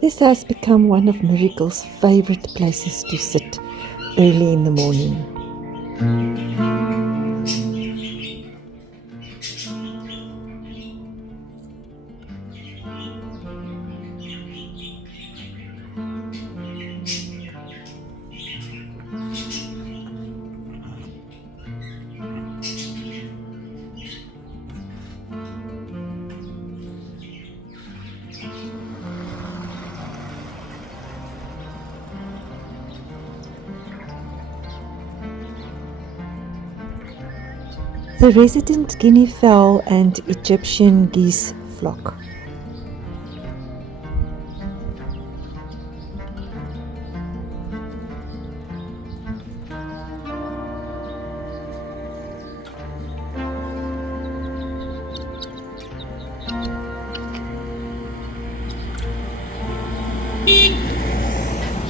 This has become one of Miracle's favorite places to sit early in the morning. The resident Guinea fowl and Egyptian geese flock.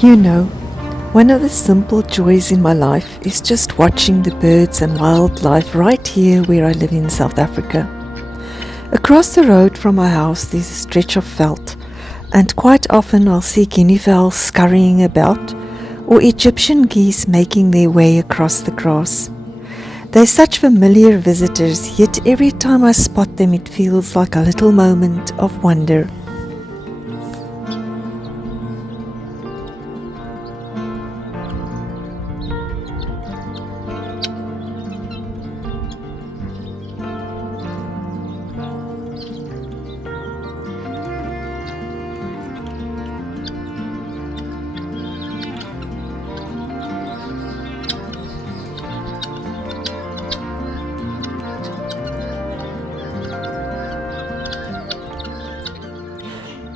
You know, one of the simple joys in my life is just watching the birds and wildlife right here where I live in South Africa. Across the road from my house there's a stretch of veld, and quite often I'll see guinea fowls scurrying about or Egyptian geese making their way across the grass. They're such familiar visitors, yet every time I spot them it feels like a little moment of wonder.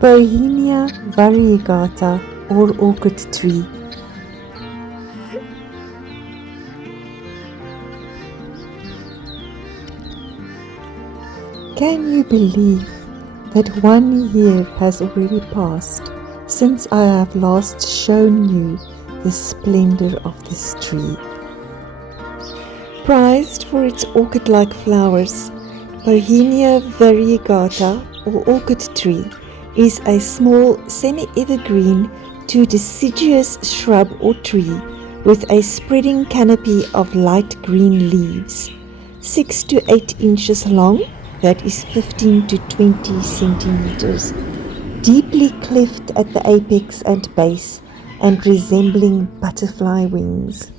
Bohemia variegata or orchid tree. Can you believe that 1 year has already passed since I have last shown you the splendor of this tree? Prized for its orchid-like flowers, Bohemia variegata or orchid tree is a small semi-evergreen to deciduous shrub or tree with a spreading canopy of light green leaves, 6 to 8 inches long, that is 15 to 20 centimeters, deeply cleft at the apex and base and resembling butterfly wings.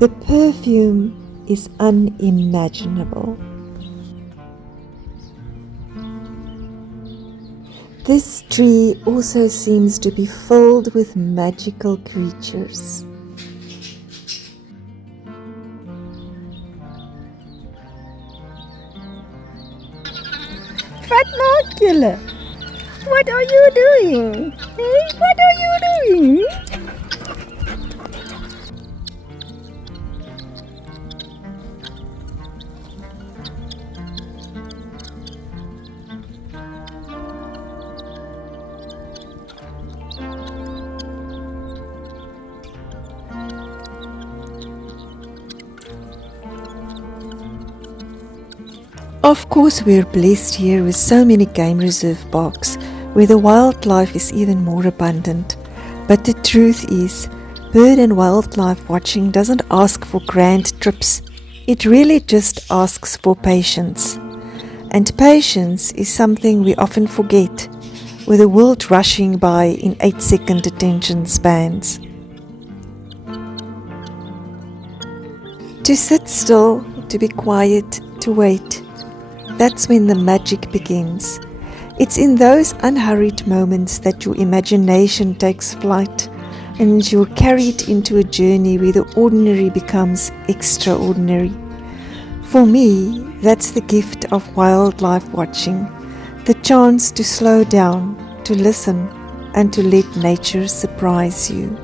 The perfume is unimaginable. This tree also seems to be filled with magical creatures. Wat maak julle? What are you doing? Hey, what are you doing? Of course, we're blessed here with so many game reserve parks where the wildlife is even more abundant. But the truth is, bird and wildlife watching doesn't ask for grand trips. It really just asks for patience. And patience is something we often forget, with the world rushing by in 8-second attention spans. To sit still, to be quiet, to wait. That's when the magic begins. It's in those unhurried moments that your imagination takes flight and you're carried into a journey where the ordinary becomes extraordinary. For me, that's the gift of wildlife watching, the chance to slow down, to listen, and to let nature surprise you.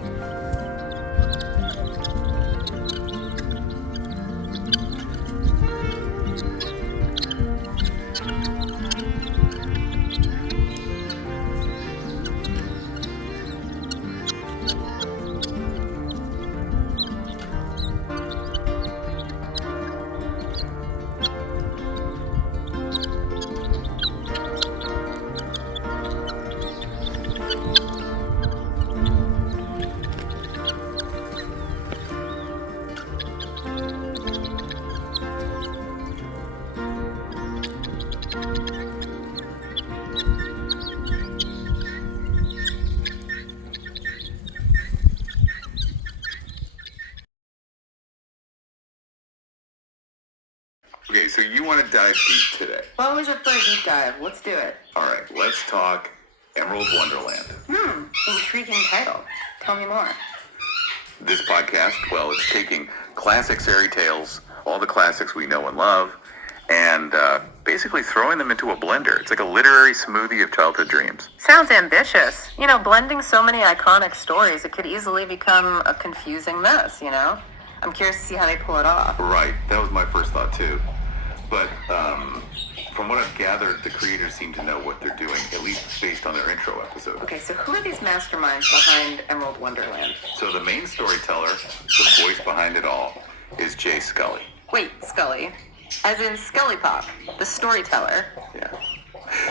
so you want to dive deep today? Well, always up for a deep dive. Let's do it. All right, let's talk Emerald Wonderland. Intriguing title. Tell me more. This podcast, well, it's taking classic fairy tales, all the classics we know and love, and basically throwing them into a blender. It's like a literary smoothie of childhood dreams. Sounds ambitious. You know, blending so many iconic stories, it could easily become a confusing mess, you know? I'm curious to see how they pull it off. Right, that was my first thought too. But from what I've gathered, the creators seem to know what they're doing, at least based on their intro episode. Okay, so who are these masterminds behind Emerald Wonderland? So the main storyteller, the voice behind it all, is Jay Scully. Wait, Scully. As in Scully Pop, the storyteller. Yeah.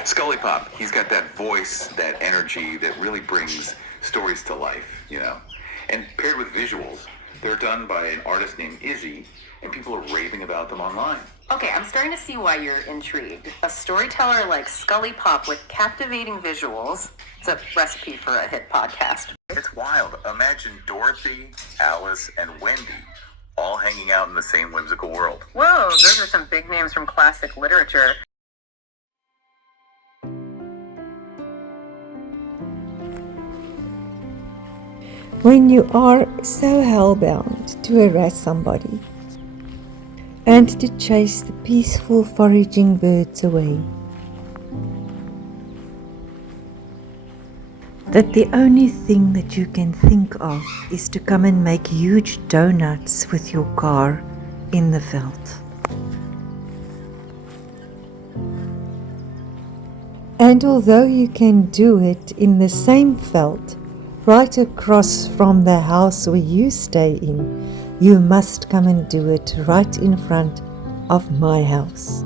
Scully Pop, he's got that voice, that energy that really brings stories to life, you know? And paired with visuals, they're done by an artist named Izzy, and people are raving about them online. Okay, I'm starting to see why you're intrigued. A storyteller like Scully Pop with captivating visuals. It's a recipe for a hit podcast. It's wild. Imagine Dorothy, Alice, and Wendy all hanging out in the same whimsical world. Whoa, those are some big names from classic literature. When you are so hellbound to harass somebody and to chase the peaceful foraging birds away, that the only thing that you can think of is to come and make huge donuts with your car in the veld. And although you can do it in the same veld, right across from the house where you stay in, you must come and do it right in front of my house.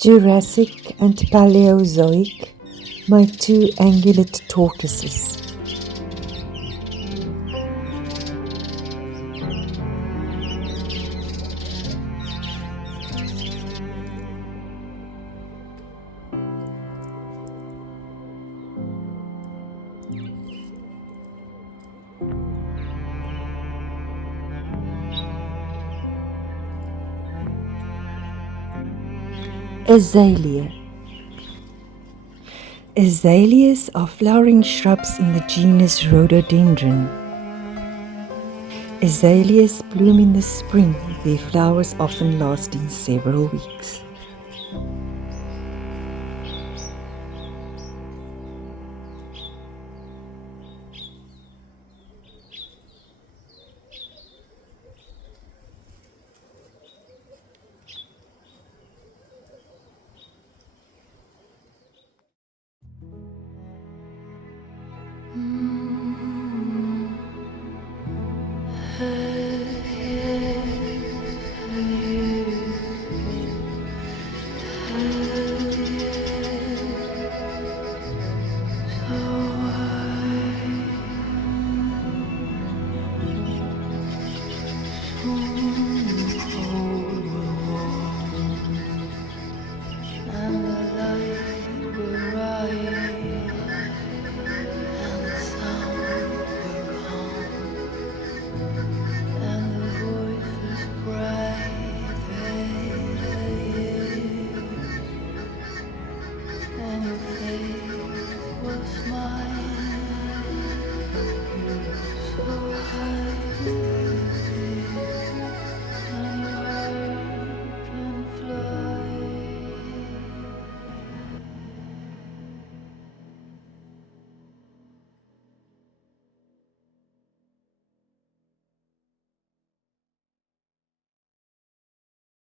Jurassic and Paleozoic, my two ungulate tortoises. Azalea. Azaleas are flowering shrubs in the genus Rhododendron. Azaleas bloom in the spring, their flowers often lasting several weeks.